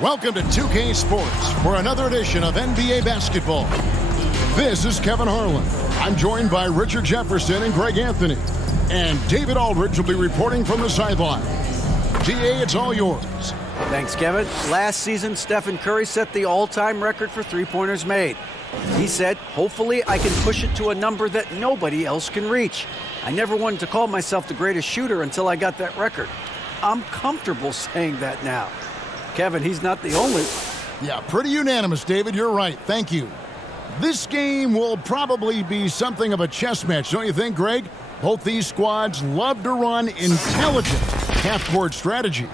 Welcome to 2K Sports for another edition of NBA basketball. This is Kevin Harlan. I'm joined by Richard Jefferson and Greg Anthony. And David Aldridge will be reporting from the sideline. GA, it's all yours. Thanks, Kevin. Last season, Stephen Curry set the all-time record for three-pointers made. He said, hopefully I can push it to a number that nobody else can reach. I never wanted to call myself the greatest shooter until I got that record. I'm comfortable saying that now. Kevin, he's not the only. Yeah, pretty unanimous, David. You're right. Thank you. This game will probably be something of a chess match, don't you think, Greg? Both these squads love to run intelligent half-court strategies.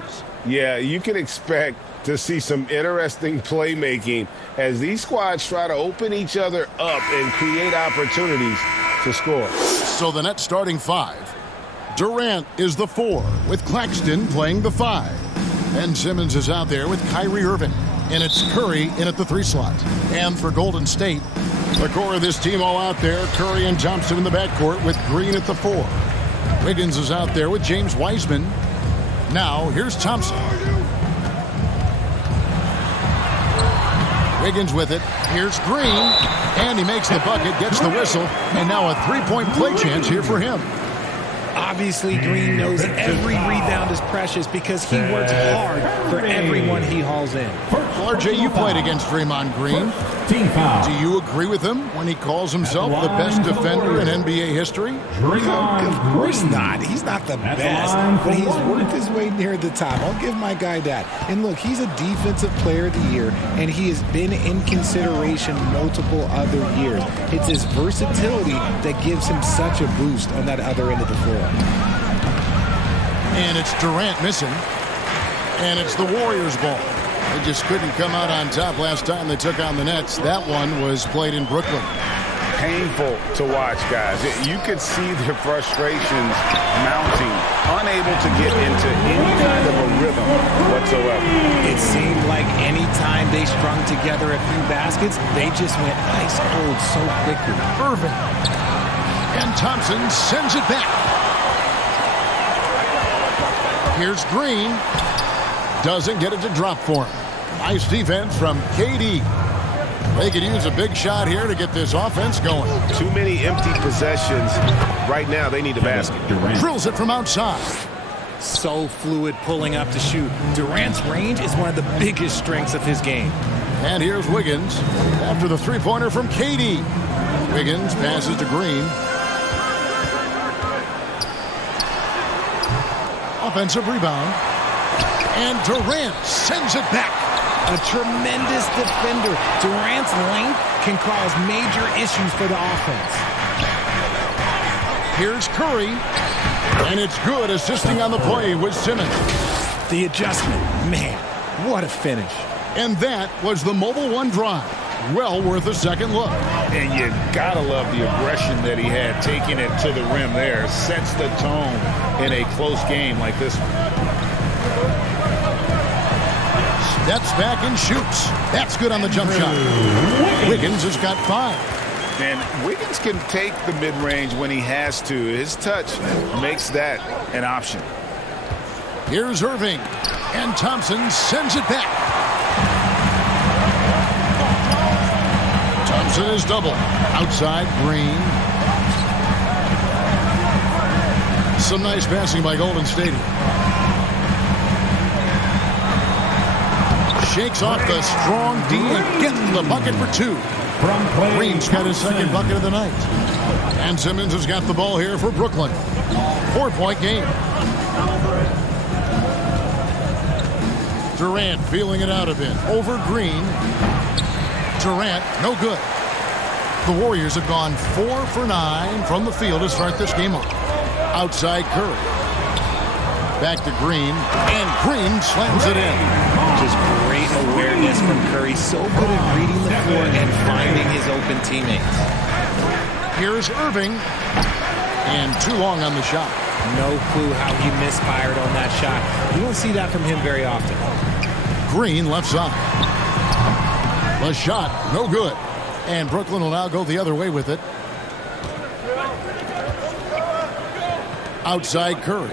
Yeah, you can expect to see some interesting playmaking as these squads try to open each other up and create opportunities to score. So the net starting five. Durant is the 4, with Claxton playing the 5. Ben Simmons is out there with Kyrie Irving. And it's Curry in at the 3 slot. And for Golden State, the core of this team all out there, Curry and Thompson in the backcourt with Green at the 4. Wiggins is out there with James Wiseman. Now, here's Thompson. Wiggins with it. Here's Green. And he makes the bucket, gets the whistle. And now a three-point play chance here for him. Obviously, Green knows every rebound is precious because he works hard for everyone he hauls in. Well, RJ, you played against Draymond Green. Do you agree with him when he calls himself the best defender in NBA history? Of course not. He's not the best, but he's worked his way near the top. I'll give my guy that. And look, he's a defensive player of the year, and he has been in consideration multiple other years. It's his versatility that gives him such a boost on that other end of the floor. And it's Durant missing. And it's the Warriors' ball. They just couldn't come out on top last time they took on the Nets. That one was played in Brooklyn. Painful to watch, guys. You could see their frustrations mounting, unable to get into any kind of a rhythm whatsoever. It seemed like any time they strung together a few baskets, they just went ice cold so quickly. Irving. And Thompson sends it back. Here's Green. Doesn't get it to drop for him. Nice defense from KD. They could use a big shot here to get this offense going. Too many empty possessions. Right now, they need a basket. Drills it from outside. So fluid pulling up to shoot. Durant's range is one of the biggest strengths of his game. And here's Wiggins after the three-pointer from KD. Wiggins passes to Green. Offensive rebound. And Durant sends it back. A tremendous defender. Durant's length can cause major issues for the offense. Here's Curry. And it's good, assisting on the play with Simmons. The adjustment. Man, what a finish. And that was the Mobile One drive. Well worth a second look. And you gotta love the aggression that he had, taking it to the rim there. Sets the tone in a close game like this one. Steps back and shoots. That's good on the jump shot. Wiggins has got 5. And Wiggins can take the mid-range when he has to. His touch makes that an option. Here's Irving. And Thompson sends it back. Thompson is double. Outside, Green. Some nice passing by Golden State. Shakes off the strong D and gets the bucket for 2. Green's got his second bucket of the night. And Simmons has got the ball here for Brooklyn. 4-point game. Durant feeling it out a bit. Over Green. Durant, no good. The Warriors have gone 4 for 9 from the field to start this game off. Outside Curry. Back to Green. And Green slams it in. Just great awareness from Curry. So good at reading the floor and finding his open teammates. Here's Irving. And too long on the shot. No clue how he misfired on that shot. You don't see that from him very often. Green left side. The shot, no good. And Brooklyn will now go the other way with it. Outside Curry.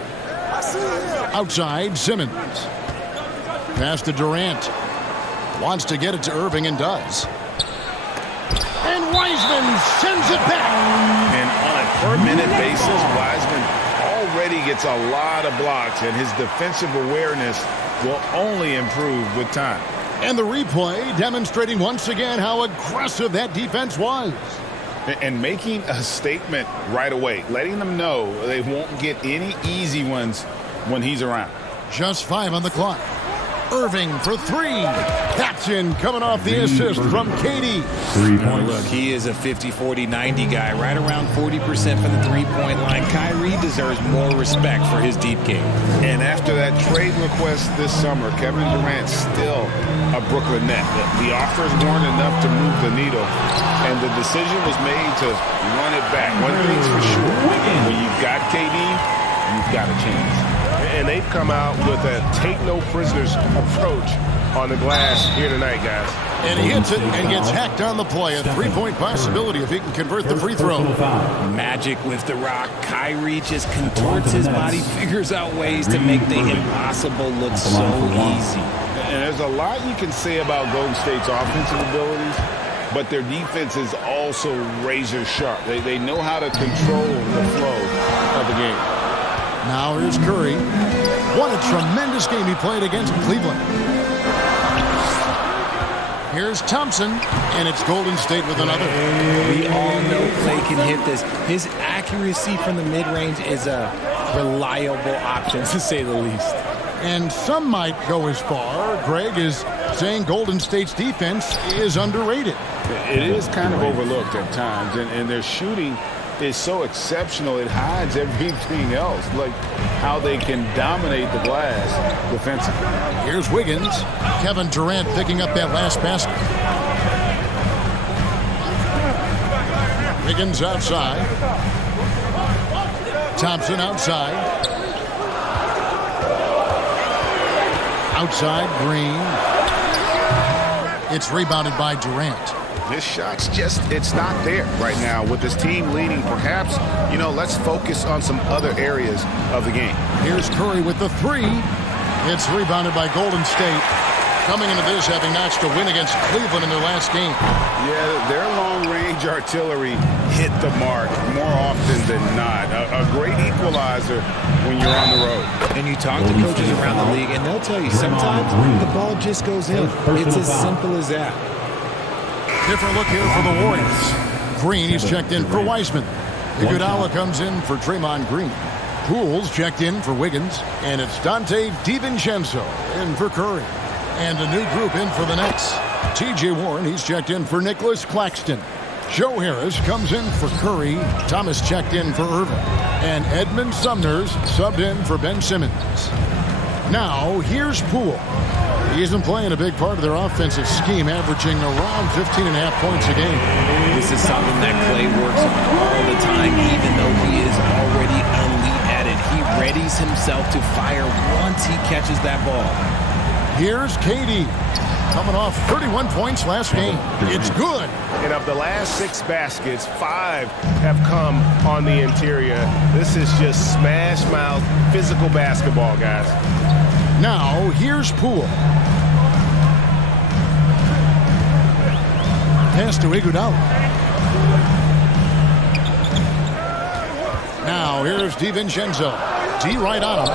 Outside Simmons. Pass to Durant. Wants to get it to Irving and does. And Wiseman sends it back. And on a per-minute basis, Wiseman already gets a lot of blocks, and his defensive awareness will only improve with time. And the replay demonstrating once again how aggressive that defense was. And making a statement right away, letting them know they won't get any easy ones when he's around. Just 5 on the clock. Irving for 3. That's in, coming off the assist from KD. 3 points. Look, he is a 50-40-90 guy, right around 40% from the three-point line. Kyrie deserves more respect for his deep game. And after that trade request this summer, Kevin Durant's still a Brooklyn Net. The offers weren't enough to move the needle, and the decision was made to run it back. One thing's for sure, when you've got KD, you've got a chance. And they've come out with a take-no-prisoners approach on the glass here tonight, guys. And he hits it and gets hacked on the play. A three-point possibility if he can convert the free throw. Magic with the rock. Kyrie just contorts his body, figures out ways to make the impossible look so easy. And there's a lot you can say about Golden State's offensive abilities, but their defense is also razor sharp. They know how to control the flow of the game. Now here's Curry. What a tremendous game he played against Cleveland. Here's Thompson, and it's Golden State with another. We all know Clay can hit this. His accuracy from the mid-range is a reliable option, to say the least. And some might go as far, Greg, is saying Golden State's defense is underrated. It is kind of overlooked at times, and their shooting is so exceptional it hides everything else, like how they can dominate the glass defensively. Here's Wiggins. Kevin Durant picking up that last basket. Wiggins outside. Thompson outside. Outside, Green. It's rebounded by Durant. This shot's just, it's not there right now with this team leading. Perhaps, let's focus on some other areas of the game. Here's Curry with the 3. It's rebounded by Golden State. Coming into this, having notched a win against Cleveland in their last game. Yeah, their long-range artillery hit the mark more often than not. A great equalizer when you're on the road. And you talk to coaches around the league, and they'll tell you sometimes the ball just goes in. It's as simple as that. Different look here for the Warriors. Green is checked in for Wiseman. Iguodala comes in for Draymond Green. Poole's checked in for Wiggins. And it's Dante DiVincenzo in for Curry. And a new group in for the Nets. T.J. Warren, he's checked in for Nicholas Claxton. Joe Harris comes in for Curry. Thomas checked in for Irving. And Edmund Sumner's subbed in for Ben Simmons. Now, here's Poole. He isn't playing a big part of their offensive scheme, averaging around 15.5 points a game. This is something that Clay works on all the time, even though he is already elite at it. He readies himself to fire once he catches that ball. Here's KD, coming off 31 points last game. It's good. And of the last 6 baskets, 5 have come on the interior. This is just smash mouth physical basketball, guys. Now, here's Poole. Pass to Iguodala. Now, here's DiVincenzo. D right on him.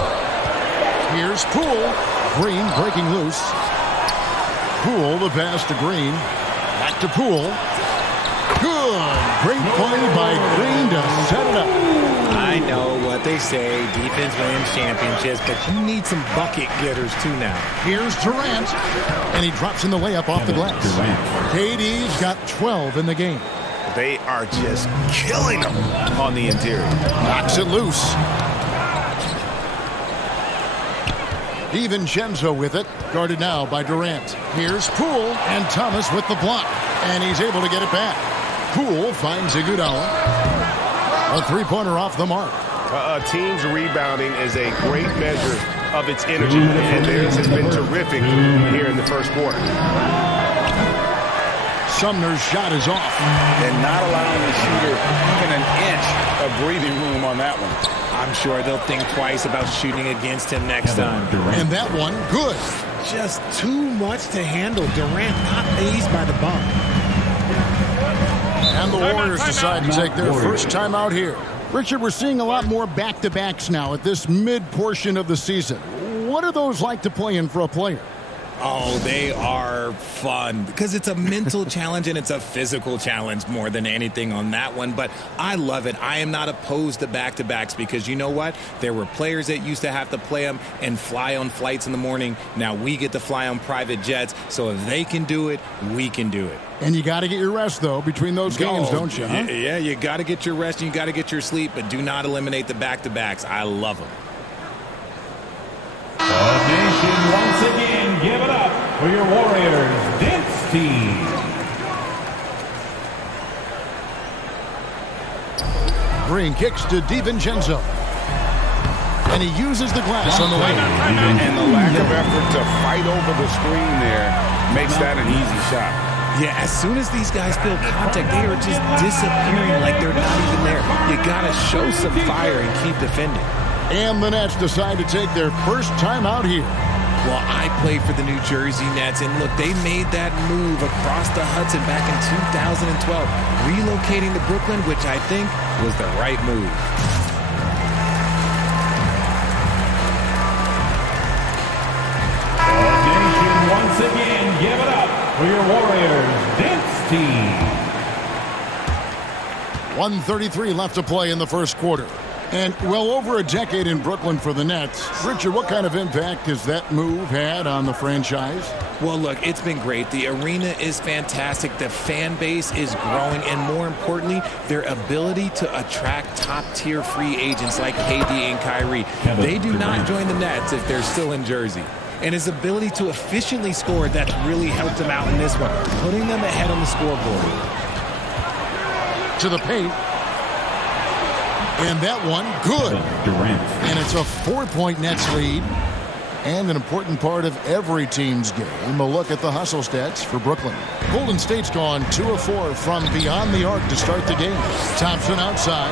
Here's Poole. Green breaking loose. Poole, the pass to Green. Back to Poole. Good. Great play by Green to set it up. I know what they say, defense wins championships, but you need some bucket getters too now. Here's Durant, and he drops in the layup off the glass. KD's got 12 in the game. They are just killing them on the interior. Knocks it loose. DiVincenzo with it, guarded now by Durant. Here's Poole, and Thomas with the block, and he's able to get it back. Poole finds Iguodala. A three-pointer off the mark. A team's rebounding is a great measure of its energy, and theirs has been terrific here in the first quarter. Sumner's shot is off. And not allowing the shooter even an inch of breathing room on that one. I'm sure they'll think twice about shooting against him next time. And that one, good. just too much to handle. Durant not fazed by the bump. And the Warriors decide to take their first time out here. Richard, we're seeing a lot more back-to-backs now at this mid-portion of the season. What are those like to play in for a player? Oh, they are fun because it's a mental challenge and it's a physical challenge more than anything on that one. But I love it. I am not opposed to back-to-backs because you know what? There were players that used to have to play them and fly on flights in the morning. Now we get to fly on private jets. So if they can do it, we can do it. And you got to get your rest, though, between those games, don't you? Huh? Yeah, you got to get your rest and you got to get your sleep, but do not eliminate the back-to-backs. I love them. The nation once again, give it up for your Warriors dance team. Green kicks to DiVincenzo. And he uses the glass on the way. And the lack of effort to fight over the screen there makes that an easy shot. Yeah, as soon as these guys feel contact, they are just disappearing like they're not even there. You got to show some fire and keep defending. And the Nets decide to take their first time out here. Well, I played for the New Jersey Nets, and look, they made that move across the Hudson back in 2012, relocating to Brooklyn, which I think was the right move. The nation once again, give it up for your Warriors dance team. 1:33 left to play in the first quarter. And well over a decade in Brooklyn for the Nets. Richard, what kind of impact has that move had on the franchise? Well, look, it's been great. The arena is fantastic. The fan base is growing. And more importantly, their ability to attract top-tier free agents like KD and Kyrie. They do not join the Nets if they're still in Jersey. And his ability to efficiently score, that's really helped him out in this one, putting them ahead on the scoreboard. To the paint. And that one, good. And it's a 4-point Nets lead. And an important part of every team's game, a look at the hustle stats for Brooklyn. Golden State's gone 2 of 4 from beyond the arc to start the game. Thompson outside.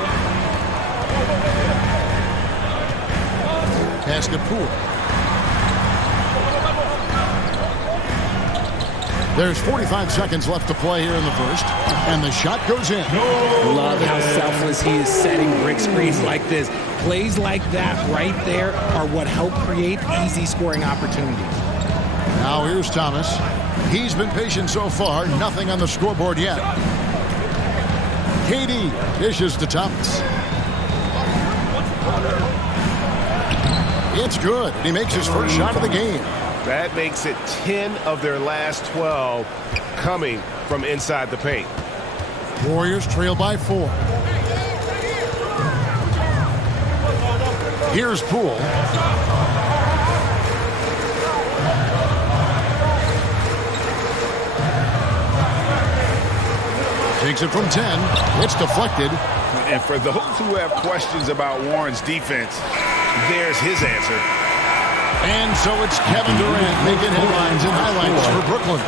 Pass to Poole. There's 45 seconds left to play here in the first, and the shot goes in. Love how selfless he is setting brick screens like this. Plays like that right there are what help create easy scoring opportunities. Now here's Thomas. He's been patient so far, nothing on the scoreboard yet. KD dishes to Thomas. It's good. He makes his first shot of the game. That makes it 10 of their last 12 coming from inside the paint. Warriors trail by 4. Here's Poole. Takes it from 10. It's deflected. And for those who have questions about Warren's defense, there's his answer. And so it's Kevin Durant making headlines and highlights for Brooklyn.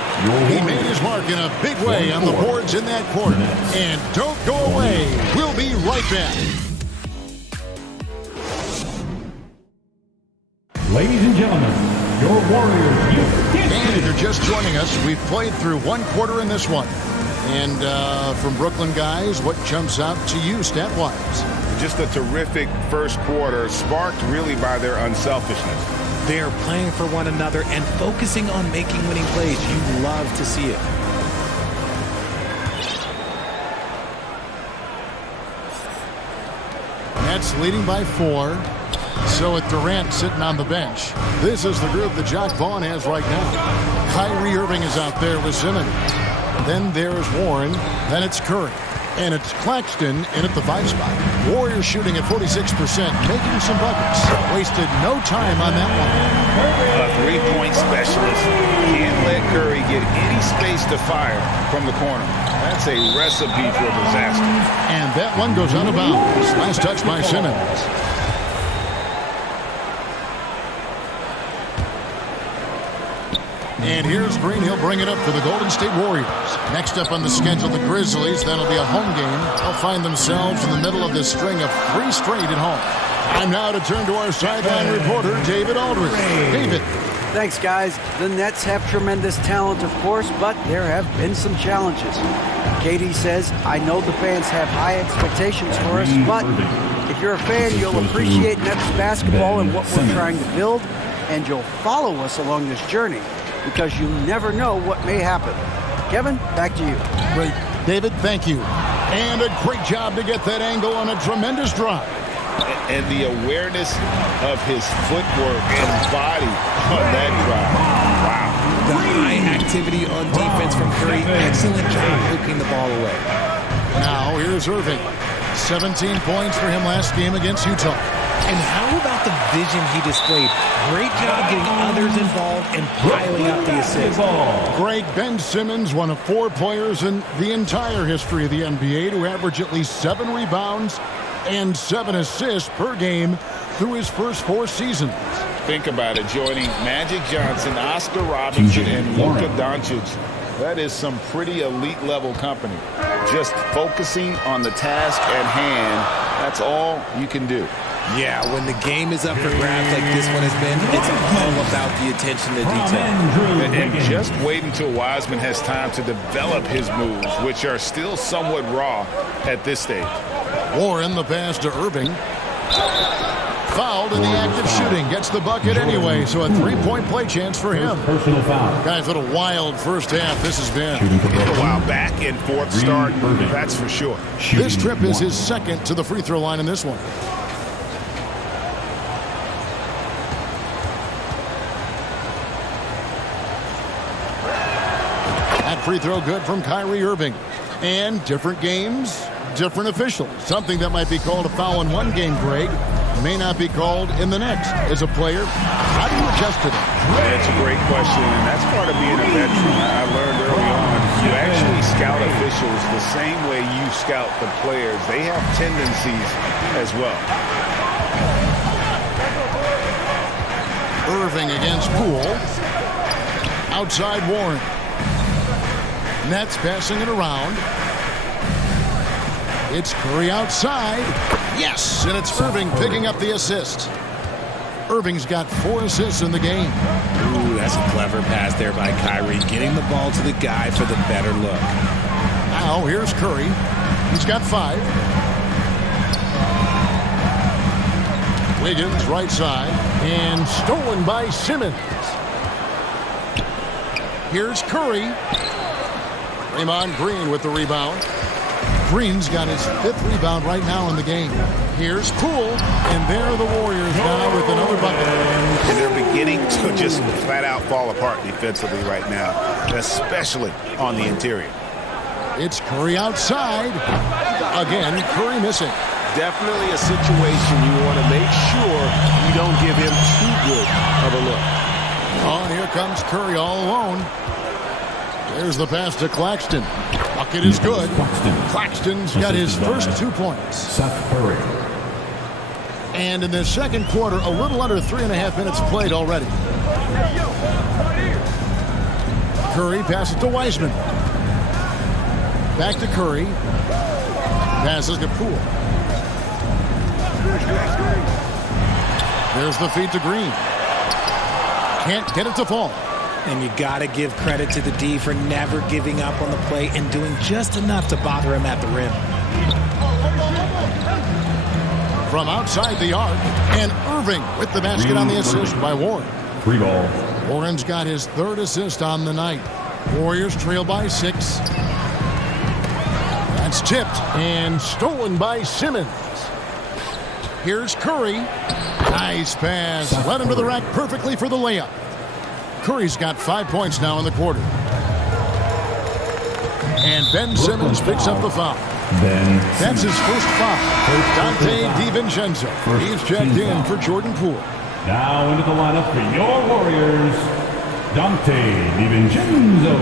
He made his mark in a big way on the boards in that quarter. And don't go away. We'll be right back. Ladies and gentlemen, your Warriors And if you're just joining us, we've played through one quarter in this one. And from Brooklyn guys, what jumps out to you stat-wise? Just a terrific first quarter, sparked really by their unselfishness. They're playing for one another and focusing on making winning plays. You love to see it. Nets leading by 4. So with Durant sitting on the bench, this is the group that Jacques Vaughn has right now. Kyrie Irving is out there with Simmons. Then there's Warren. Then it's Curry. And it's Claxton in at the 5 spot. Warriors shooting at 46%, making some buckets. Wasted no time on that one. A three-point specialist can't let Curry get any space to fire from the corner. That's a recipe for disaster. And that one goes out of bounds. Last touch by Simmons. And here's Green. He'll bring it up for the Golden State Warriors. Next up on the schedule, the Grizzlies. That'll be a home game. They'll find themselves in the middle of this string of 3 straight at home. Time now to turn to our sideline reporter, David Aldridge. David. Thanks, guys. The Nets have tremendous talent, of course, but there have been some challenges. Katie says, I know the fans have high expectations for us, but if you're a fan, you'll appreciate Nets basketball and what we're trying to build, and you'll follow us along this journey because you never know what may happen. Kevin, back to you. Great. David, thank you. And a great job to get that angle on a tremendous drive. And the awareness of his footwork and body on that drive. Wow. The high activity on defense from Curry. Excellent job hooking the ball away. Now here's Irving. 17 points for him last game against Utah. And how about the vision he displayed? Great job getting others involved and piling up the assists. Greg, Ben Simmons, one of 4 players in the entire history of the NBA to average at least 7 rebounds and 7 assists per game through his first 4 seasons. Think about it, joining Magic Johnson, Oscar Robertson, and Luka Doncic. That is some pretty elite level company. Just focusing on the task at hand, that's all you can do. Yeah, when the game is up for grabs like this one has been, it's all about the attention to detail. And just wait until Wiseman has time to develop his moves, which are still somewhat raw at this stage. Warren, the pass to Irving. Fouled in the act of shooting. Gets the bucket anyway, so a 3-point play chance for him. Personal foul. Guys, what a wild first half this has been. Wow, back and forth start, that's for sure. This trip is his second to the free throw line in this one. That free throw good from Kyrie Irving. And different games, different officials. Something that might be called a foul in one game, Greg, may not be called in the next. As a player, how do you adjust to that? That's a great question, and that's part of being a veteran. I learned early on, you actually scout officials the same way you scout the players. They have tendencies as well. Irving against Poole. Outside Warren. Nets passing it around. It's Curry outside. Yes, and it's Irving picking up the assist. Irving's got 4 assists in the game. Ooh, that's a clever pass there by Kyrie, getting the ball to the guy for the better look. Now here's Curry. He's got 5. Wiggins right side and stolen by Simmons. Here's Curry. Draymond Green with the rebound. Green's got his 5th rebound right now in the game. Here's Poole, and there are the Warriors now with another bucket. And they're beginning to just flat out fall apart defensively right now, especially on the interior. It's Curry outside. Again, Curry missing. Definitely a situation you want to make sure you don't give him too good of a look. Oh, here comes Curry all alone. There's the pass to Claxton. Bucket is good. Claxton's got his first 2 points. Seth Curry. And in the second quarter, a little under 3.5 minutes played already. Curry passes to Wiseman. Back to Curry. Passes to Poole. There's the feed to Green. Can't get it to fall. And you got to give credit to the D for never giving up on the play and doing just enough to bother him at the rim. From outside the arc, and Irving with the basket on the assist by Warren. 3 ball. Warren's got his 3rd assist on the night. Warriors trail by 6. That's tipped and stolen by Simmons. Here's Curry. Nice pass. Led him to the rack perfectly for the layup. Curry's got 5 points now in the quarter. And Ben Simmons picks up the foul. That's his first foul. Dante DiVincenzo. He's checked in for Jordan Poole. Now into the lineup for your Warriors, Dante DiVincenzo.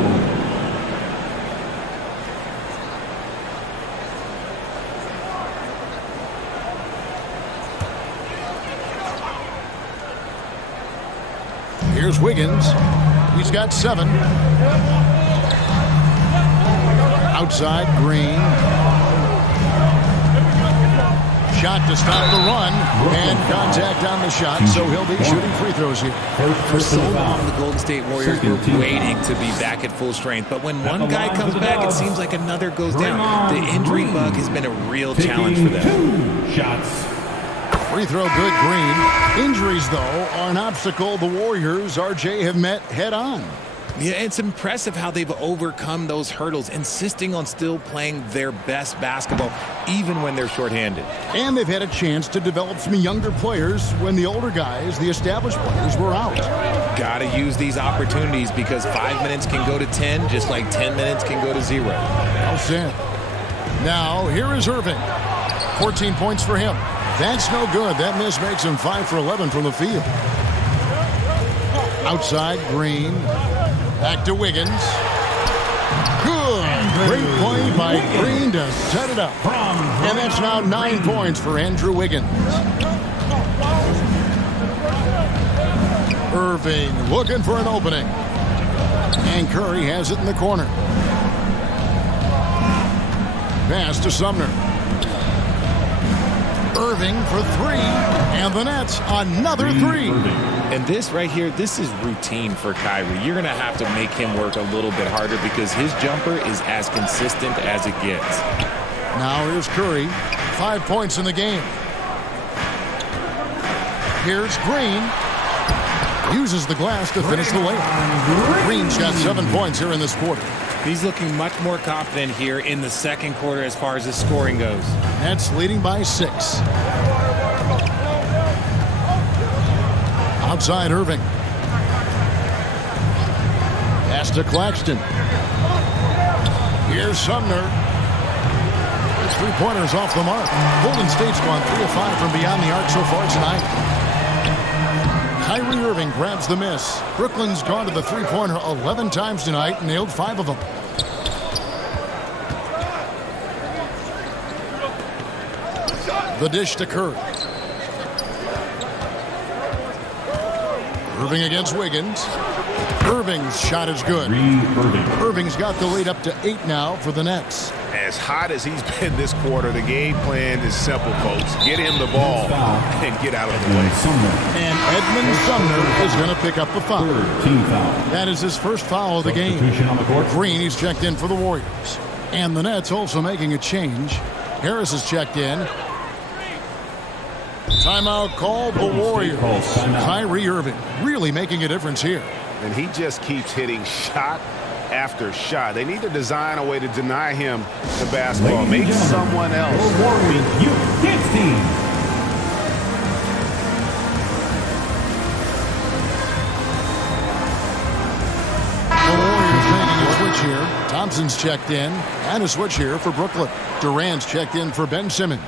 Here's Wiggins. He's got 7. Outside, Green. shot to stop the run, and contact on the shot, so he'll be shooting free throws here. For so long, the Golden State Warriors were waiting to be back at full strength, but when one guy comes back, it seems like another goes down. The injury bug has been a real challenge for them. 2 shots. Free throw good, Green. Injuries, though, are an obstacle the Warriors, RJ, have met head-on. Yeah, it's impressive how they've overcome those hurdles, insisting on still playing their best basketball, even when they're shorthanded. And they've had a chance to develop some younger players when the older guys, the established players, were out. Gotta use these opportunities because 5 minutes can go to 10, just like 10 minutes can go to 0. Well said. Now, here is Irving. 14 points for him. That's no good. That miss makes him 5 for 11 from the field. Outside, Green. Back to Wiggins. Good. Great play by Green to set it up. And that's now 9 points for Andrew Wiggins. Irving looking for an opening. And Curry has it in the corner. Pass to Sumner. Irving for 3. And the Nets, another 3. And this right here, this is routine for Kyrie. You're going to have to make him work a little bit harder because his jumper is as consistent as it gets. Now here's Curry. 5 points in the game. Here's Green. Uses the glass to finish the layup. Green's got 7 points here in this quarter. He's looking much more confident here in the second quarter as far as his scoring goes. Nets leading by 6. Outside Irving. Pass to Claxton. Here's Sumner. His 3-pointers off the mark. Golden State's gone 3 of 5 from beyond the arc so far tonight. Kyrie Irving grabs the miss. Brooklyn's gone to the 3-pointer 11 times tonight and nailed 5 of them. The dish to Curry. Irving against Wiggins. Irving's shot is good. Irving's got the lead up to 8 now for the Nets. As hot as he's been this quarter, the game plan is simple, folks. Get him the ball and get out of the way. And Edmund Sumner is going to pick up the foul. That is his first foul of the game. Green, he's checked in for the Warriors. And the Nets also making a change. Harris is checked in. Timeout called the Warriors. Kyrie Irving really making a difference here. And he just keeps hitting shot after shot. They need to design a way to deny him the basketball. Make someone else. The Warriors Youth Kids team. The Warriors making a switch here. Thompson's checked in. And a switch here for Brooklyn. Durant's checked in for Ben Simmons.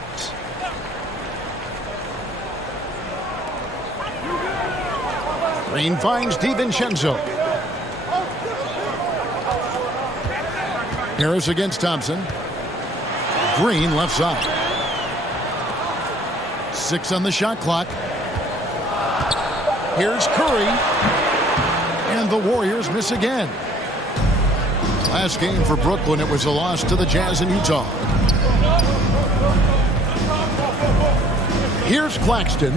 Green finds DiVincenzo. Harris against Thompson. Green left side. 6 on the shot clock. Here's Curry. And the Warriors miss again. Last game for Brooklyn, it was a loss to the Jazz in Utah. Here's Claxton.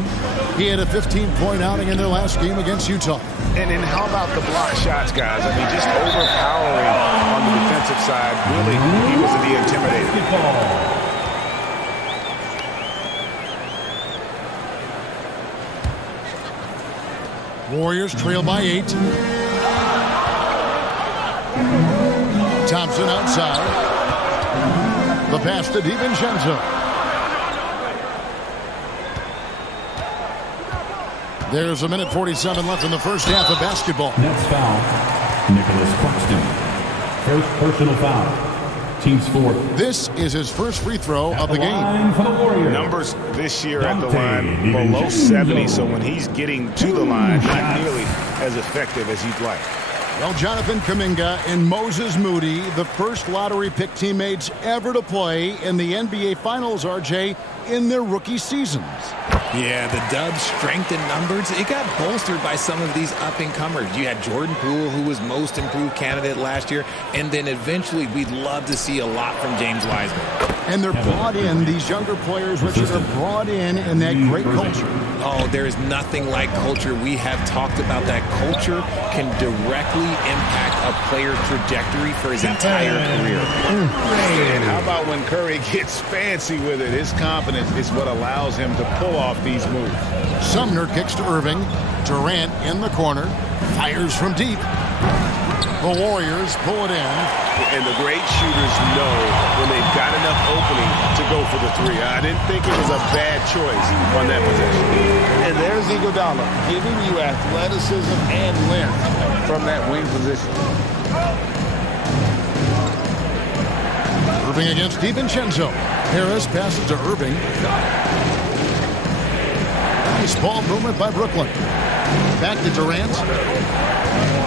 He had a 15-point outing in their last game against Utah. And how about the block shots, guys? I mean, just overpowering on the defensive side. Really, he was the intimidator. Warriors trail by 8. Thompson outside. The pass to DiVincenzo. There's a minute 47 left in the first half of basketball. Next foul, Nicholas Claxton. First personal foul. Team's fourth. This is his first free throw of the game. For the Warriors. Numbers this year at the line below 70, so when he's getting to the line, not nearly as effective as you'd like. Well, Jonathan Kuminga and Moses Moody, the first lottery pick teammates ever to play in the NBA Finals, RJ, in their rookie seasons. Yeah, the Dubs' strength in numbers, it got bolstered by some of these up-and-comers. You had Jordan Poole, who was most improved candidate last year, and then eventually we'd love to see a lot from James Wiseman. And they're brought in, these younger players, Richard, are brought in that great culture. Oh, there is nothing like culture. We have talked about that. Culture can directly impact a player's trajectory for his entire career. And how about when Curry gets fancy with it? His confidence is what allows him to pull off these moves. Sumner kicks to Irving. Durant in the corner. Fires from deep. The Warriors pull it in. And the great shooters know when they've got enough opening to go for the three. I didn't think it was a bad choice on that possession. And there's Iguodala giving you athleticism and length from that wing position. Irving against DiVincenzo. Harris passes to Irving. Nice ball movement by Brooklyn. Back to Durant.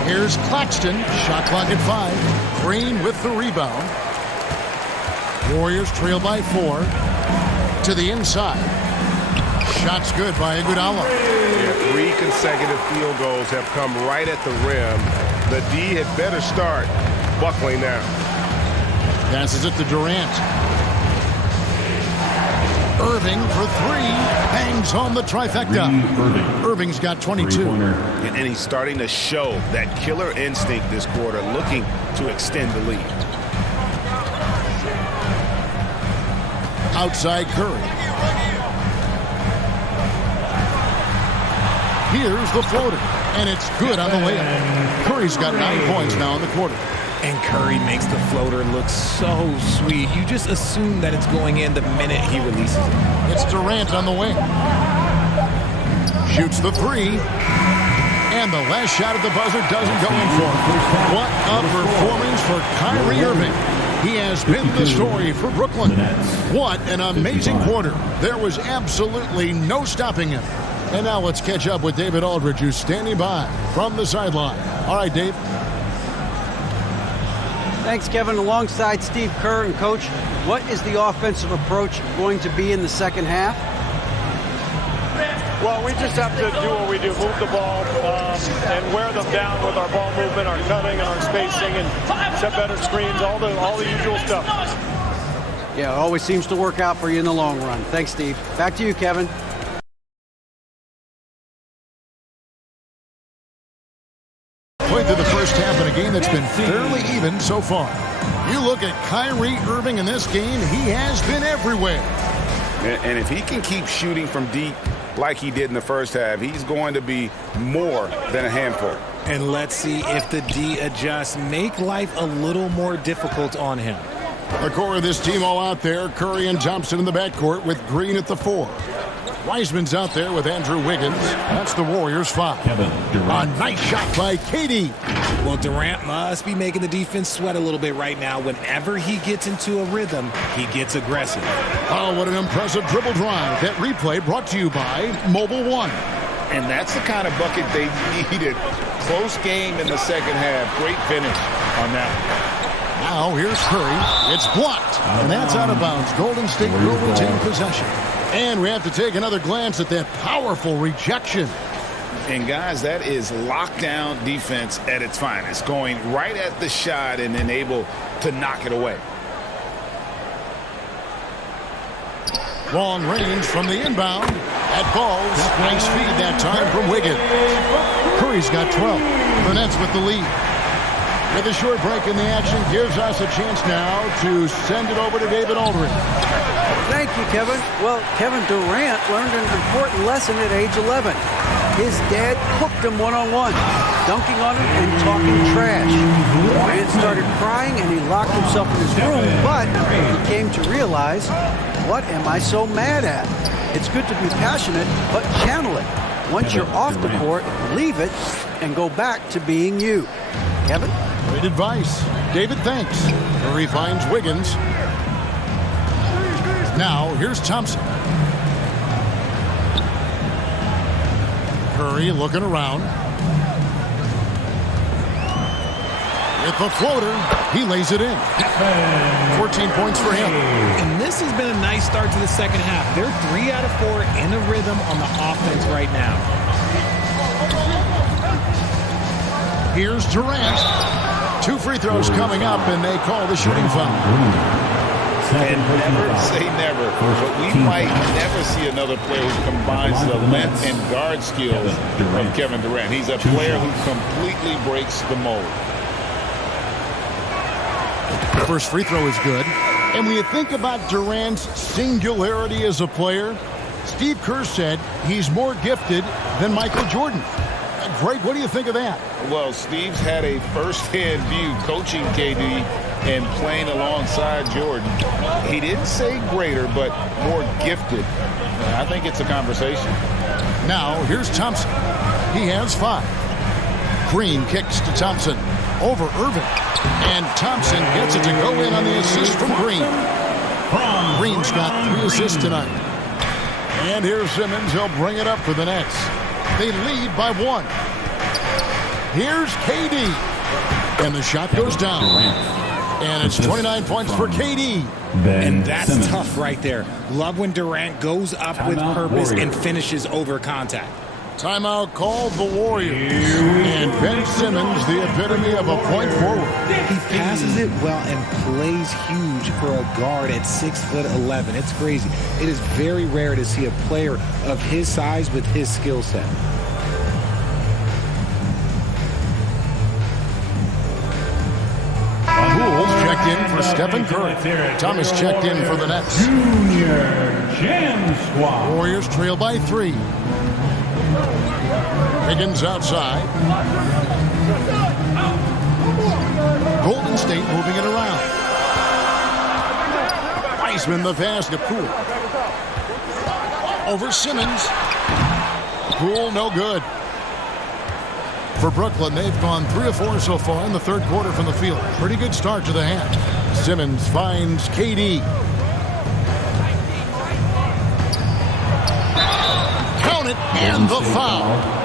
Here's Claxton. Shot clock at 5. Green with the rebound. Warriors trail by 4. To the inside. Shot's good by Iguodala. Yeah, 3 consecutive field goals have come right at the rim. The D had better start buckling now. Passes it to Durant. Irving for 3. Hangs on the trifecta. Irving's got 22. And he's starting to show that killer instinct this quarter, looking to extend the lead. Outside Curry. Here's the floater. And it's good on the layup. Curry's got 9 points now in the quarter. And Curry makes the floater look so sweet. You just assume that it's going in the minute he releases it. It's Durant on the wing. Shoots the 3. And the last shot at the buzzer doesn't go in for him. What a performance for Kyrie Irving. He has been the story for Brooklyn. What an amazing quarter. There was absolutely no stopping him. And now let's catch up with David Aldridge, who's standing by from the sideline. All right, Dave. Thanks, Kevin. Alongside Steve Kerr and Coach, what is the offensive approach going to be in the second half? Well, we just have to do what we do, move the ball and wear them down with our ball movement, our cutting, and our spacing, and set better screens, all the usual stuff. Yeah, it always seems to work out for you in the long run. Thanks, Steve. Back to you, Kevin. Played through the first half in a game that's been fairly even so far. You look at Kyrie Irving in this game, he has been everywhere. And if he can keep shooting from deep like he did in the first half, he's going to be more than a handful. And let's see if the D adjusts. Make life a little more difficult on him. The core of this team all out there. Curry and Thompson in the backcourt with Green at the 4. Wiseman's out there with Andrew Wiggins. That's the Warriors' 5. A nice shot by KD. Well, Durant must be making the defense sweat a little bit right now. Whenever he gets into a rhythm, he gets aggressive. Oh, what an impressive dribble drive. That replay brought to you by Mobile One. And that's the kind of bucket they needed. Close game in the second half. Great finish on that one. Now here's Curry. It's blocked. And that's out of bounds. Golden State will retain possession. And we have to take another glance at that powerful rejection. And, guys, that is lockdown defense at its finest, going right at the shot and then able to knock it away. Long range from the inbound. That falls. Nice feed that time from Wiggins. Curry's got 12. The Nets with the lead. With a short break in the action, gives us a chance now to send it over to David Aldridge. Thank you, Kevin. Well, Kevin Durant learned an important lesson at age 11. His dad hooked him one-on-one, dunking on him and talking trash. Durant started crying and he locked himself in his room, but he came to realize, what am I so mad at? It's good to be passionate, but channel it. Once you're off the court, leave it and go back to being you. Kevin? Great advice. David, thanks. Curry finds Wiggins. Now, here's Thompson. Curry looking around. With the floater, he lays it in. 14 points for him. And this has been a nice start to the second half. They're 3 out of 4 in a rhythm on the offense right now. Here's Durant. 2 free throws coming up, and they call the shooting foul. And never say never, but we might never see another player who combines the length and guard skills of Kevin Durant. He's a player who completely breaks the mold. The first free throw is good. And when you think about Durant's singularity as a player, Steve Kerr said he's more gifted than Michael Jordan. Greg, what do you think of that? Well, Steve's had a first-hand view coaching KD and playing alongside Jordan. He didn't say greater, but more gifted. I think it's a conversation. Now, here's Thompson. He has 5. Green kicks to Thompson over Irving. And Thompson gets it to go in on the assist from Green. Green's got 3 assists tonight. And here's Simmons. He'll bring it up for the Nets. They lead by 1. Here's KD. And the shot goes down. And it's 29 points for KD. And that's tough right there. Love when Durant goes up with purpose and finishes over contact. Timeout called the Warriors. And Ben Simmons, the epitome of a point forward. He passes it well and plays huge for a guard at 6'11". It's crazy. It is very rare to see a player of his size with his skill set. Poole's checked in for Stephen Curry. Thomas checked in for the Nets. Junior Jam Squad. Warriors trail by 3. Higgins outside. Golden State moving it around. Wiseman the pass to Poole. Over Simmons. Poole no good. For Brooklyn, they've gone 3 of 4 so far in the third quarter from the field. Pretty good start to the half. Simmons finds KD. Count it, and the foul.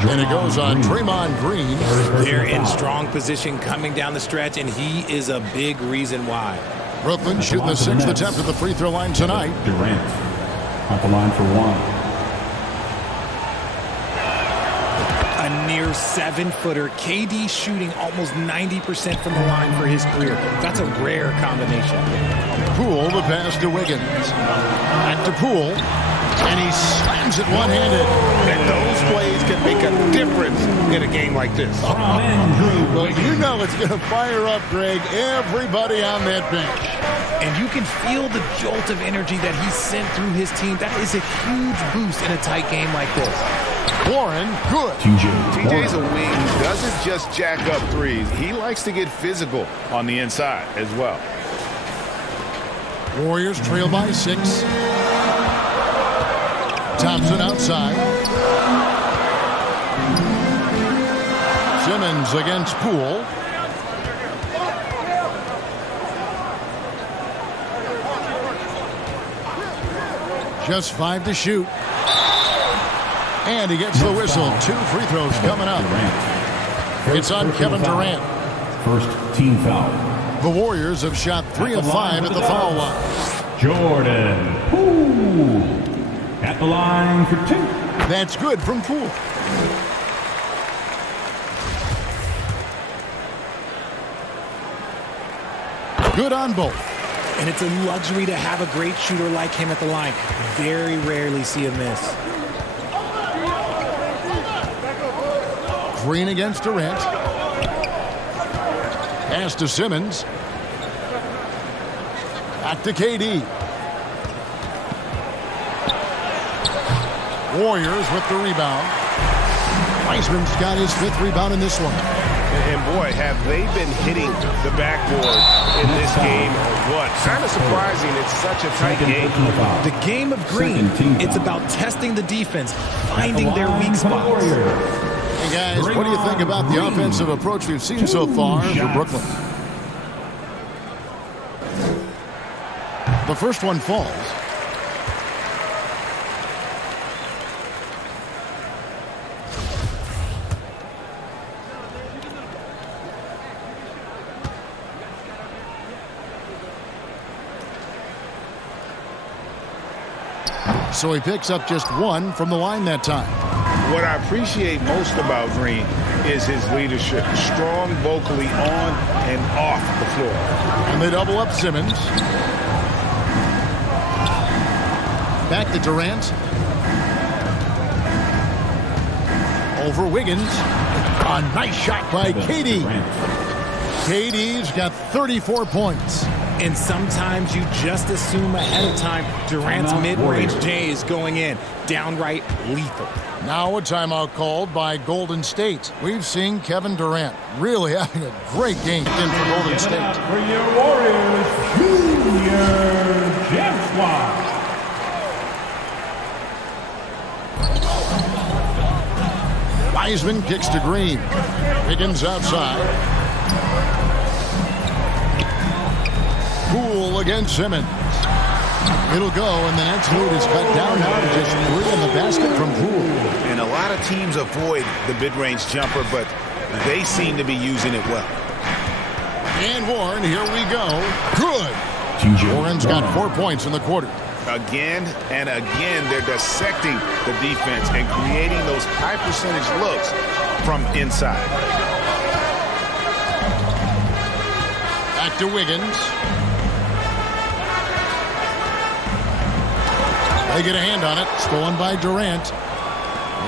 And it goes on Draymond Green. They're in strong position coming down the stretch, and he is a big reason why. Brooklyn shooting the 6th attempt at the free throw line tonight. Durant at the line for 1. A near 7-footer. KD shooting almost 90% from the line for his career. That's a rare combination. Poole, the pass to Wiggins. Back to Poole. And he slams it one-handed. And those plays can make a difference in a game like this. Well, you know it's going to fire up, Greg, everybody on that bench. And you can feel the jolt of energy that he sent through his team. That is a huge boost in a tight game like this. Warren, good. TJ's a wing who doesn't just jack up threes. He likes to get physical on the inside as well. Warriors trail by 6. Thompson outside. Simmons against Poole. Just 5 to shoot. And he gets the whistle. 2 free throws coming up. It's on Kevin Durant. First team foul. The Warriors have shot 3 of 5 at the foul line. Jordan Poole at the line for 2. That's good from Poole. Good on both. And it's a luxury to have a great shooter like him at the line. Very rarely see a miss. Green against Durant. Pass to Simmons. Back to KD. Warriors with the rebound. Wiseman's got his 5th rebound in this one. And boy, have they been hitting the backboard in this game or what? Kind of surprising. It's such a tight game. The game of green, it's about testing the defense, finding their weak spots. Hey guys, what do you think about the offensive approach we've seen so far for Brooklyn? The first one falls. So he picks up just 1 from the line that time. What I appreciate most about Green is his leadership. Strong vocally on and off the floor. And they double up Simmons. Back to Durant. Over Wiggins. A nice shot by KD. KD's got 34 points. And sometimes you just assume ahead of time Durant's mid-range J is going in. Downright lethal. Now a timeout called by Golden State. We've seen Kevin Durant really having a great game in for Golden State. For your Warriors, Junior Jam Squad. Wiseman kicks to Green. Wiggins outside. Poole against Simmons. It'll go, and the Nets lead is cut down now to just 3 in the basket from Poole. And a lot of teams avoid the mid-range jumper, but they seem to be using it well. And Warren, here we go. Good. Warren's got 4 points in the quarter. Again and again, they're dissecting the defense and creating those high-percentage looks from inside. Back to Wiggins. They get a hand on it. Stolen by Durant.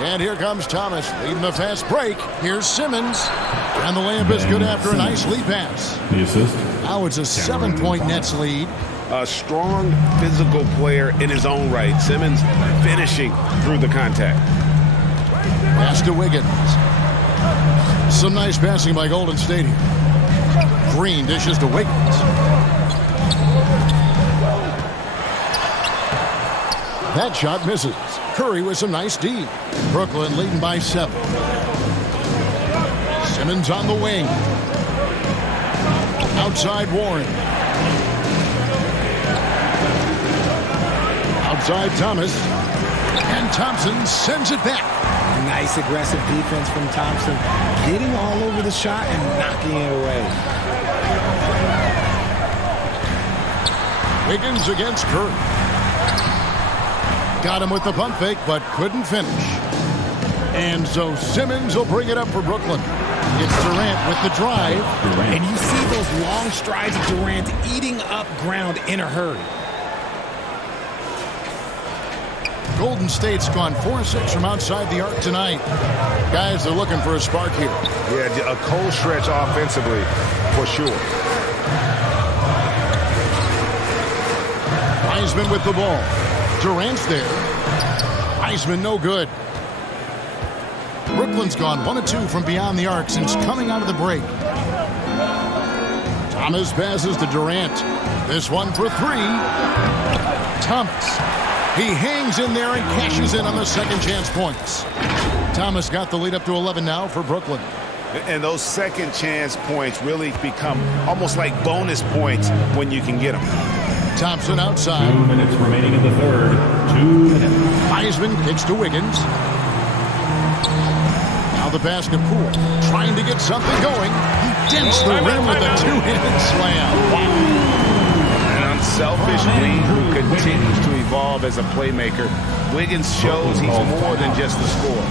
And here comes Thomas leading the fast break. Here's Simmons. And the layup is good after a nice lead pass. The assist. Now it's a 7-point Nets lead. A strong physical player in his own right. Simmons finishing through the contact. Pass to Wiggins. Some nice passing by Golden State here. Green dishes to Wiggins. That shot misses. Curry with some nice D. Brooklyn leading by 7. Simmons on the wing. Outside Warren. Outside Thomas. And Thompson sends it back. Nice aggressive defense from Thompson. Getting all over the shot and knocking it away. Wiggins against Curry. Got him with the pump fake, but couldn't finish. And so Simmons will bring it up for Brooklyn. It's Durant with the drive. And you see those long strides of Durant eating up ground in a hurry. Golden State's gone 4-6 from outside the arc tonight. Guys, they're looking for a spark here. Yeah, a cold stretch offensively, for sure. Wiseman with the ball. Durant's there. Wiseman no good. Brooklyn's gone 1 of 2 from beyond the arc since coming out of the break. Thomas passes to Durant. This one for 3. Thomas. He hangs in there and cashes in on the second chance points. Thomas got the lead up to 11 now for Brooklyn. And those second chance points really become almost like bonus points when you can get them. Thompson outside. 2 minutes remaining in the third. 2 minutes. Wiseman kicks to Wiggins. Now the basket Poole trying to get something going. He dents the rim with a 2-handed slam. Wow. An unselfish wing who continues to evolve as a playmaker. Wiggins shows he's more than just a scorer.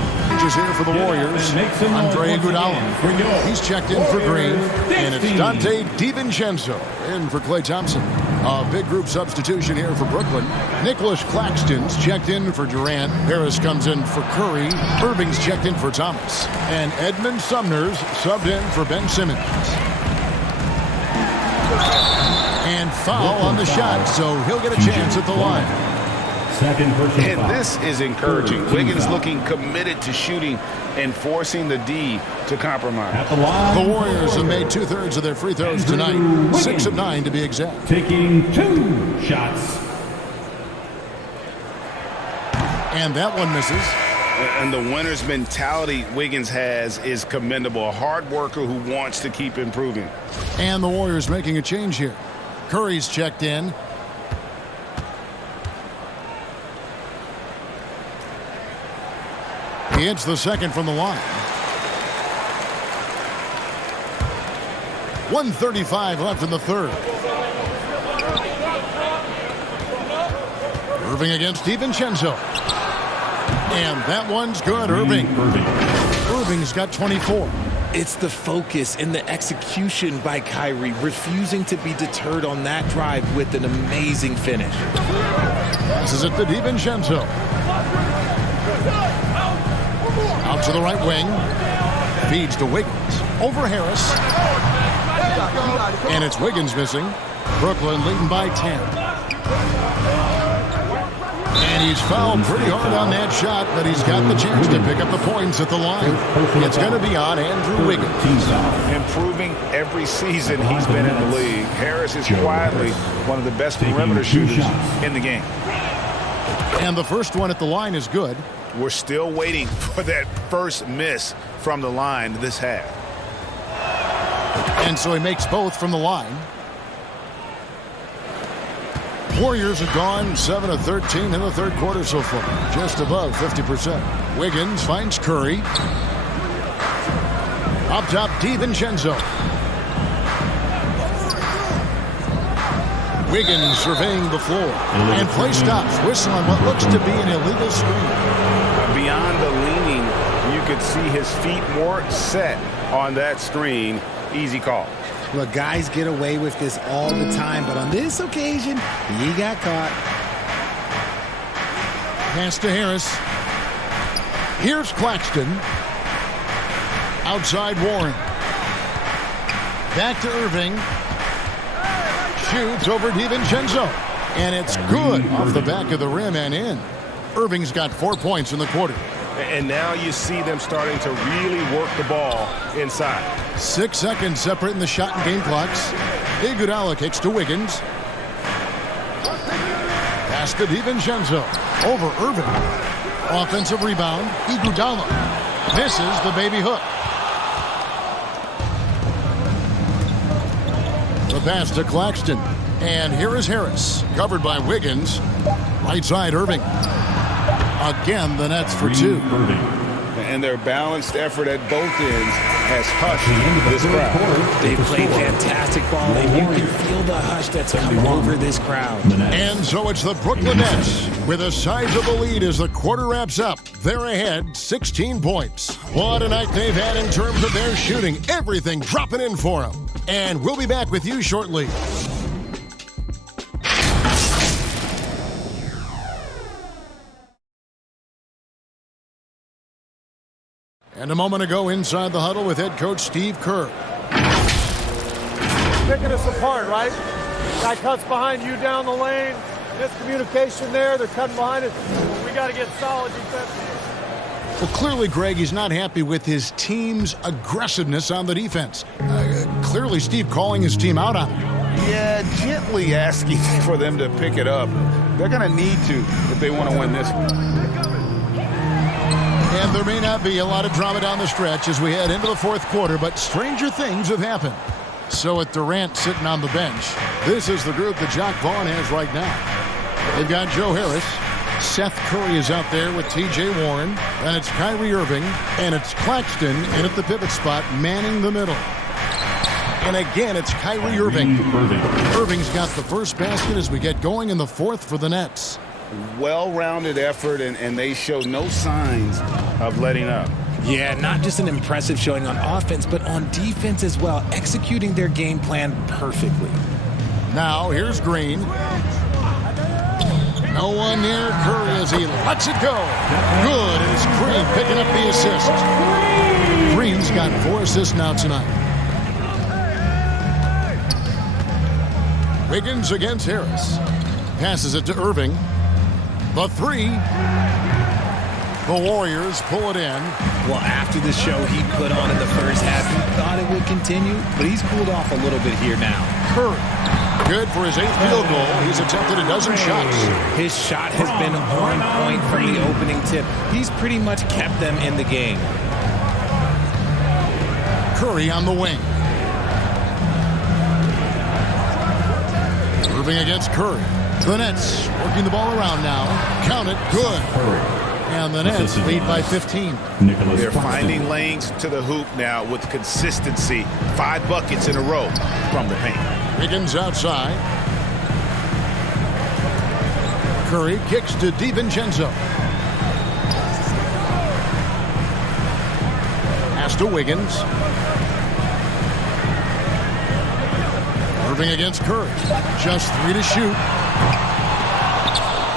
Is here for the Warriors. Andre Iguodala. He's checked in for Green. And it's Dante DiVincenzo in for Klay Thompson. A big group substitution here for Brooklyn. Nicholas Claxton's checked in for Durant. Harris comes in for Curry. Irving's checked in for Thomas. And Edmund Sumner's subbed in for Ben Simmons. And foul on the shot, so he'll get a chance at the line. And this is encouraging. Wiggins looking committed to shooting and forcing the D to compromise. The Warriors have made 2/3 of their free throws tonight. 6 of 9 to be exact. Taking 2 shots. And that one misses. And the winner's mentality Wiggins has is commendable. A hard worker who wants to keep improving. And the Warriors making a change here. Curry's checked in. He hits the second from the line. 1:35 left in the third. Irving against DiVincenzo. And that one's good. Irving's got 24. It's the focus and the execution by Kyrie, refusing to be deterred on that drive with an amazing finish. Passes it to DiVincenzo. Out to the right wing. Feeds to Wiggins. Over Harris. And it's Wiggins missing. Brooklyn leading by 10. And he's fouled pretty hard on that shot, but he's got the chance to pick up the points at the line. It's going to be on Andrew Wiggins. Improving every season he's been in the league. Harris is quietly one of the best perimeter shooters in the game. And the first one at the line is good. We're still waiting for that first miss from the line this half. And so he makes both from the line. Warriors have gone 7 of 13 in the third quarter so far, just above 50%. Wiggins finds Curry. Up top, DiVincenzo. Wiggins surveying the floor. And play stops. Whistle on what looks to be an illegal screen. Beyond the leaning, you could see his feet more set on that screen. Easy call. Look, guys get away with this all the time, but on this occasion, he got caught. Pass to Harris. Here's Claxton. Outside Warren. Back to Irving. Shoots over DiVincenzo. And it's good off the back of the rim and in. Irving's got 4 points in the quarter. And now you see them starting to really work the ball inside. 6 seconds separating the shot and game clocks. Iguodala kicks to Wiggins. Pass to DiVincenzo. Over Irving. Offensive rebound. Iguodala misses the baby hook. The pass to Claxton. And here is Harris. Covered by Wiggins. Right side Irving. Again, the Nets for 2. And their balanced effort at both ends has hushed this crowd. They played fantastic ball, and you can feel the hush that's come over this crowd. And so it's the Brooklyn Nets with a size of the lead as the quarter wraps up. They're ahead 16 points. What a night they've had in terms of their shooting. Everything dropping in for them. And we'll be back with you shortly. And a moment ago inside the huddle with head coach Steve Kerr. Picking us apart, right? Guy cuts behind you down the lane. Miscommunication there. They're cutting behind us. We got to get solid defense. Well, clearly, Greg, he's not happy with his team's aggressiveness on the defense. Clearly, Steve calling his team out on it. Yeah, gently asking for them to pick it up. They're going to need to if they want to win this one. And there may not be a lot of drama down the stretch as we head into the fourth quarter, but stranger things have happened. So with Durant sitting on the bench, this is the group that Jacque Vaughn has right now. They've got Joe Harris. Seth Curry is out there with T.J. Warren. And it's Kyrie Irving. And it's Claxton in at the pivot spot, manning the middle. And again, it's Kyrie Irving. Irving's got the first basket as we get going in the fourth for the Nets. Well-rounded effort, and they show no signs of letting up. Yeah, not just an impressive showing on offense, but on defense as well, executing their game plan perfectly. Now, here's Green. No one near Curry as he lets it go. Good, and it's Green picking up the assist. Green's got 4 assists now tonight. Wiggins against Harris. Passes it to Irving. The 3. The Warriors pull it in. Well, after the show he put on in the first half, he thought it would continue, but he's cooled off a little bit here now. Curry, good for his 8th field goal. He's attempted a dozen shots. His shot has been on point from the opening tip. He's pretty much kept them in the game. Curry on the wing. Irving against Curry. The Nets working the ball around now. Count it. Good. And the Nets lead by 15. They're finding lanes to the hoop now with consistency. 5 buckets in a row from the paint. Wiggins outside. Curry kicks to DiVincenzo. Pass to Wiggins. Irving against Curry. Just 3 to shoot.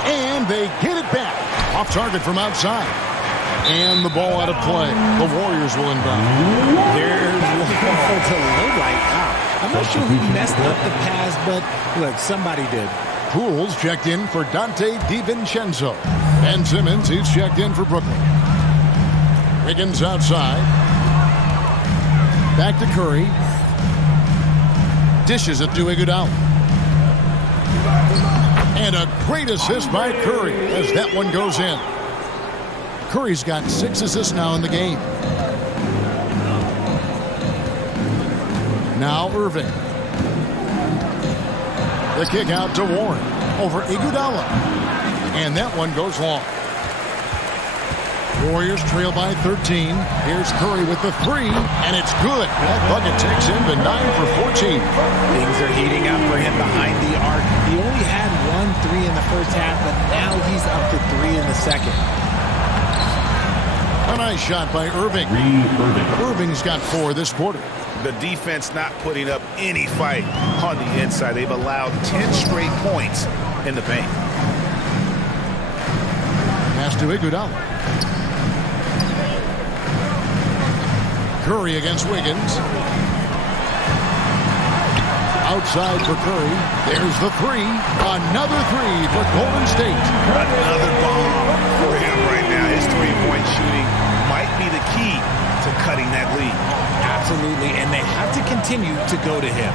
And they get it back. Off target from outside. And the ball out of play. The Warriors will inbound. There's one to low right now. I'm not sure who messed up the pass, but look, somebody did. Pools checked in for Dante DiVincenzo. And Simmons, he's checked in for Brooklyn. Wiggins outside. Back to Curry. Dishes it to Iguodala. And a great assist by Curry as that one goes in. Curry's got 6 assists now in the game. Now Irving. The kick out to Warren over Iguodala. And that one goes long. Warriors trail by 13. Here's Curry with the 3, and it's good. That bucket takes him to 9 for 14. Things are heating up for him behind the arc. He only had 1 3 in the first half, but now he's up to 3 in the second. A nice shot by Irving. Irving's got 4 this quarter. The defense not putting up any fight on the inside. They've allowed 10 straight points in the paint. Pass to Iguodala. Curry against Wiggins. Outside for Curry. There's the 3. Another 3 for Golden State. Another bomb for him right now. His three-point shooting might be the key to cutting that lead. Absolutely, and they have to continue to go to him.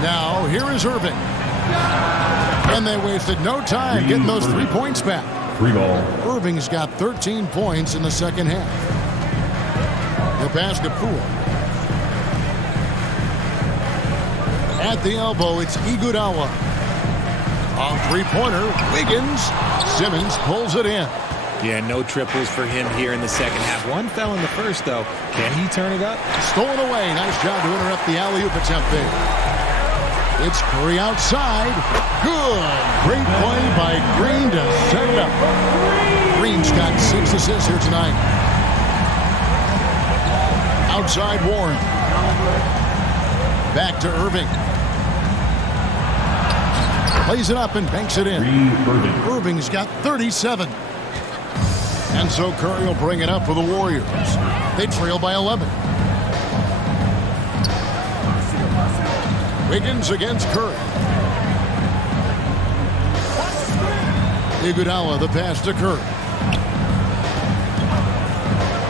Now, here is Irving. And they wasted no time getting those 3 points back. Free ball. Irving's got 13 points in the second half. The pass to Poole. At the elbow, it's Iguodala. On three-pointer, Wiggins. Simmons pulls it in. Yeah, no triples for him here in the second half. One fell in the first, though. Can he turn it up? Stolen away. Nice job to interrupt the alley-oop attempt there. It's Curry outside. Good. Great play by Green to set it up. Green's got 6 assists here tonight. Outside Warren. Back to Irving. Plays it up and banks it in. Irving's got 37. And so Curry will bring it up for the Warriors. They trail by 11. Wiggins against Curry. Iguodala, the pass to Curry.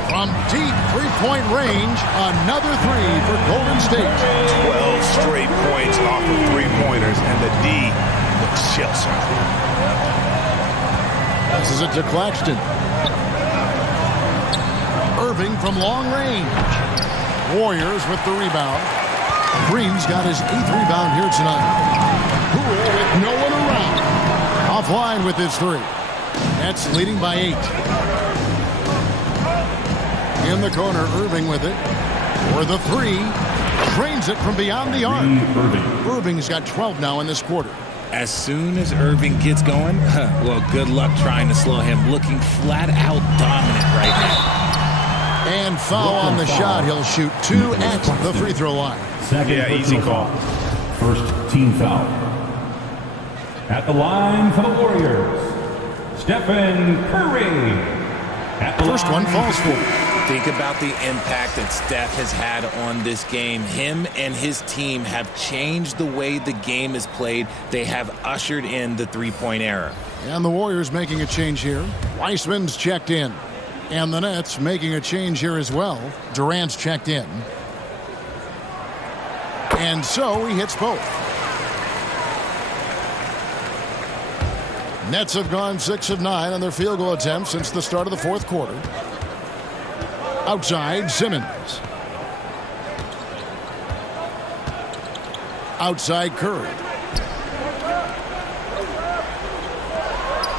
From deep three-point range, another 3 for Golden State. 12 straight points off of three-pointers, and the D looks shell-shocked. Passes it to Claxton. Irving from long range. Warriors with the rebound. Green's got his 8th rebound here tonight. Poole with no one around. Offline with his 3. Nets leading by 8. In the corner, Irving with it. For the 3. Drains it from beyond the arc. Irving's got 12 now in this quarter. As soon as Irving gets going, well, good luck trying to slow him. Looking flat out dominant right now. And foul on the shot. He'll shoot 2 at the free throw line. Second easy call. First team foul. At the line for the Warriors, Stephen Curry. First one falls for. Think about the impact that Steph has had on this game. Him and his team have changed the way the game is played. They have ushered in the three-point era. And the Warriors making a change here. Weissman's checked in. And the Nets making a change here as well. Durant's checked in. And so he hits both. Nets have gone 6 of 9 on their field goal attempts since the start of the fourth quarter. Outside, Simmons. Outside, Curry.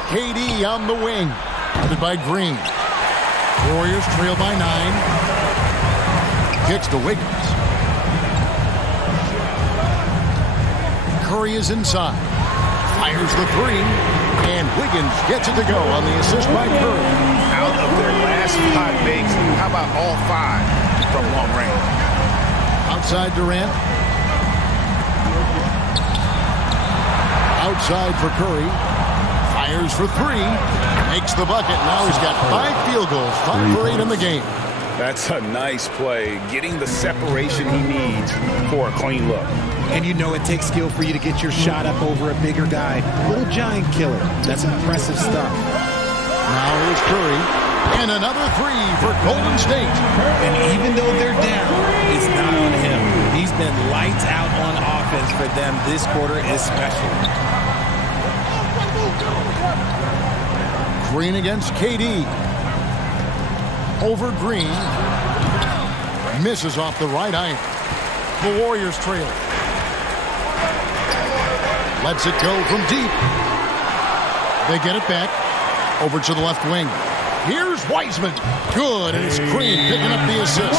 KD on the wing. Guarded by Green. Warriors trail by 9. Kicks to Wiggins. Curry is inside. Fires the 3. And Wiggins gets it to go on the assist by Curry. Out of their last 5 makes, how about all 5? from long range. Outside Durant. Outside for Curry. Fires for three. Makes the bucket. Now he's got 5 field goals. 5 for 8 in the game. That's a nice play. Getting the separation he needs for a clean look. And you know it takes skill for you to get your shot up over a bigger guy. Little giant killer. That's impressive stuff. Now here's Curry. And another 3 for Golden State. And even though they're down, it's not on him. He's been lights out on offense for them this quarter especially. Green against KD. Over Green. Misses off the right iron. The Warriors trail. Lets it go from deep. They get it back. Over to the left wing. Here's Wiseman. Good, and it's Green picking up the assist.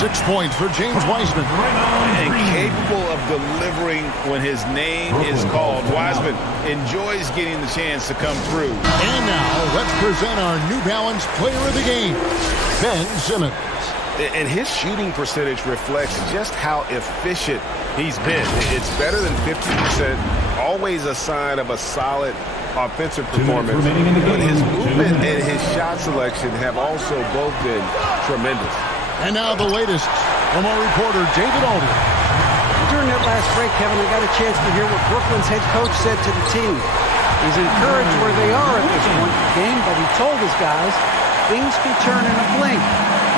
6 points for James Wiseman. And capable of delivering when his name is called. Wiseman enjoys getting the chance to come through. And now, let's present our New Balance player of the game, Ben Simmons. And his shooting percentage reflects just how efficient he's been. It's better than 50%, always a sign of a solid offensive performance. But his movement and his shot selection have also both been tremendous. And now the latest from our reporter, David Aldridge. During that last break, Kevin, I got a chance to hear what Brooklyn's head coach said to the team. He's encouraged where they are at this point in the game, but he told his guys things can turn in a blink.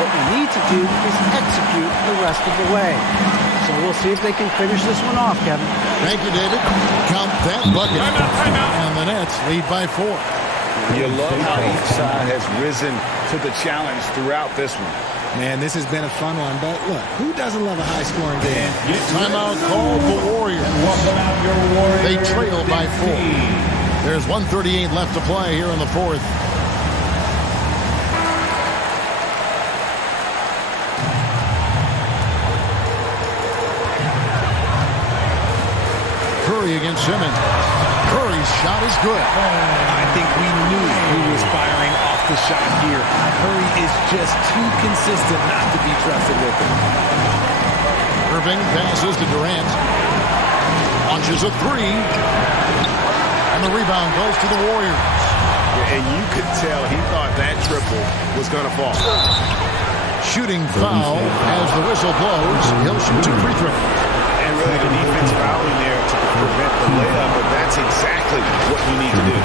What we need to do is execute the rest of the way. So we'll see if they can finish this one off, Kevin. Thank you, David. Count that bucket. And the Nets lead by 4. You love how each side has risen to the challenge throughout this one. Man, this has been a fun one, but look, who doesn't love a high-scoring game? Timeout called the Warriors. They trail by 4. There's 1:38 left to play here in the 4th. Curry against Simmons. Curry's shot is good. I think we knew who was firing off the shot here. Curry is just too consistent not to be trusted with it. Irving passes to Durant. Launches a 3. And the rebound goes to the Warriors. And you could tell he thought that triple was going to fall. Shooting foul as the whistle blows. He'll shoot 2 free throws. And really the defense fouling there to prevent the layup, but that's exactly what you need to do.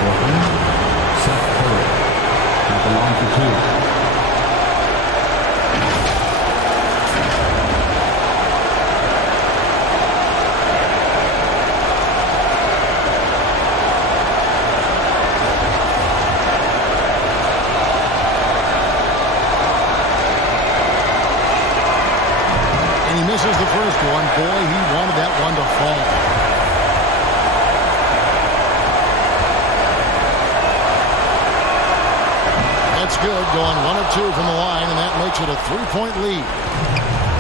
And he misses the first one. Boy, he wanted that one to fall. That's good, going 1 of 2 from the line, and that makes it a 3-point lead.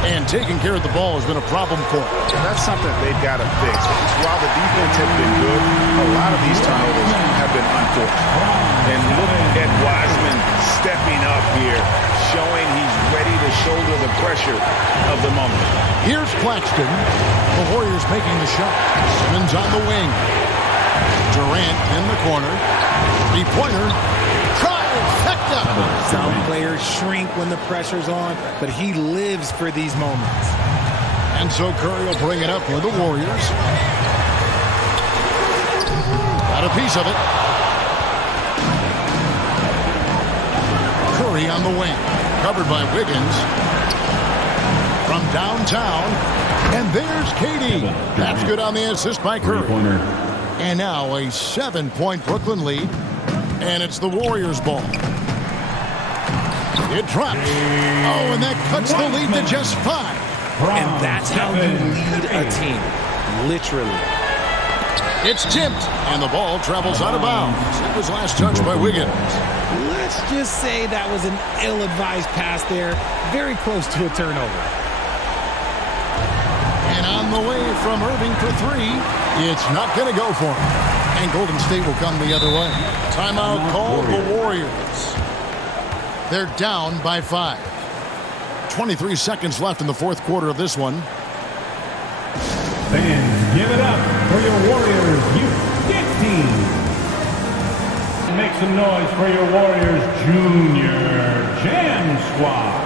And taking care of the ball has been a problem for them. That's something they've got to fix. While the defense has been good, a lot of these turnovers have been unforced. And look at Wiseman stepping up here, showing he's ready to shoulder the pressure of the moment. Here's Claxton. The Warriors making the shot. Simmons on the wing. Durant in the corner. 3-pointer. Some players shrink when the pressure's on, but he lives for these moments. And so Curry will bring it up for the Warriors. Got a piece of it. Curry on the wing. Covered by Wiggins. From downtown. And there's KD. That's good on the assist by Curry. And now a 7-point Brooklyn lead. And it's the Warriors' ball. It drops. Oh, and that cuts the lead to just 5. And that's how you lead a team. Literally. It's tipped, and the ball travels out of bounds. It was last touched by Wiggins. Let's just say that was an ill-advised pass there. Very close to a turnover. And on the way from Irving for 3. It's not going to go for him. And Golden State will come the other way. Timeout called the Warriors. They're down by 5. 23 seconds left in the fourth quarter of this one. Fans, give it up for your Warriors Youth Dance Team. Make some noise for your Warriors Junior Jam Squad.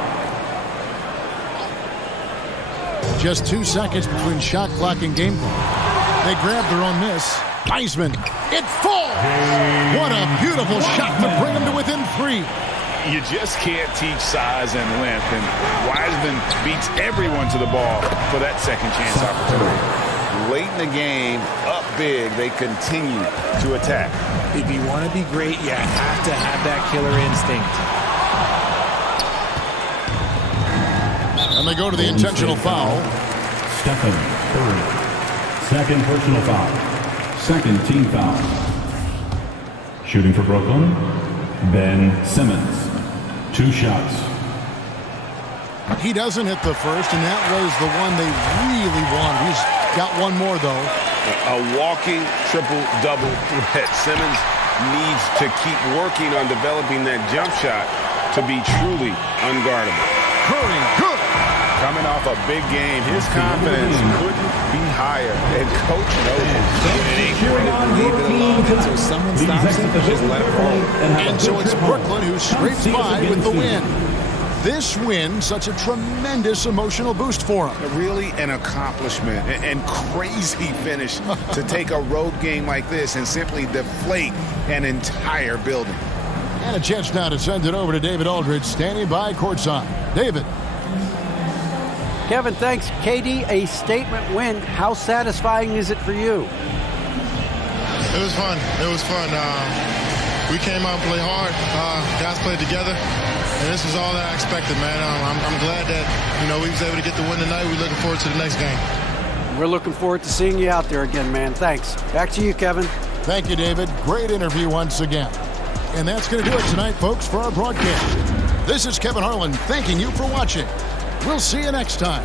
Just 2 seconds between shot clock and game clock. They grab their own miss. Wiseman, it falls! What a beautiful shot to bring them to within 3. You just can't teach size and length, and Wiseman beats everyone to the ball for that second chance opportunity. Late in the game, up big, they continue to attack. If you want to be great, you have to have that killer instinct. And they go to the intentional foul. Stephen Curry. Second personal foul. Second team foul. Shooting for Brooklyn, Ben Simmons. 2 shots. He doesn't hit the first, and that was the one they really wanted. He's got one more, though. A walking triple-double threat. Simmons needs to keep working on developing that jump shot to be truly unguardable. Curry, good. Coming off a big game, his confidence couldn't be higher. And Coach knows it. So someone stops him, just let it roll. And so it's Brooklyn who scrapes by with the win. This win, such a tremendous emotional boost for them. Really an accomplishment and crazy finish to take a road game like this and simply deflate an entire building. And a chance now to send it over to David Aldridge, standing by courtside. David. Kevin, thanks. KD, a statement win. How satisfying is it for you? It was fun. It was fun. We came out and played hard. Guys played together. And this was all that I expected, man. I'm glad that, we was able to get the win tonight. We're looking forward to the next game. We're looking forward to seeing you out there again, man. Thanks. Back to you, Kevin. Thank you, David. Great interview once again. And that's going to do it tonight, folks, for our broadcast. This is Kevin Harlan thanking you for watching. We'll see you next time.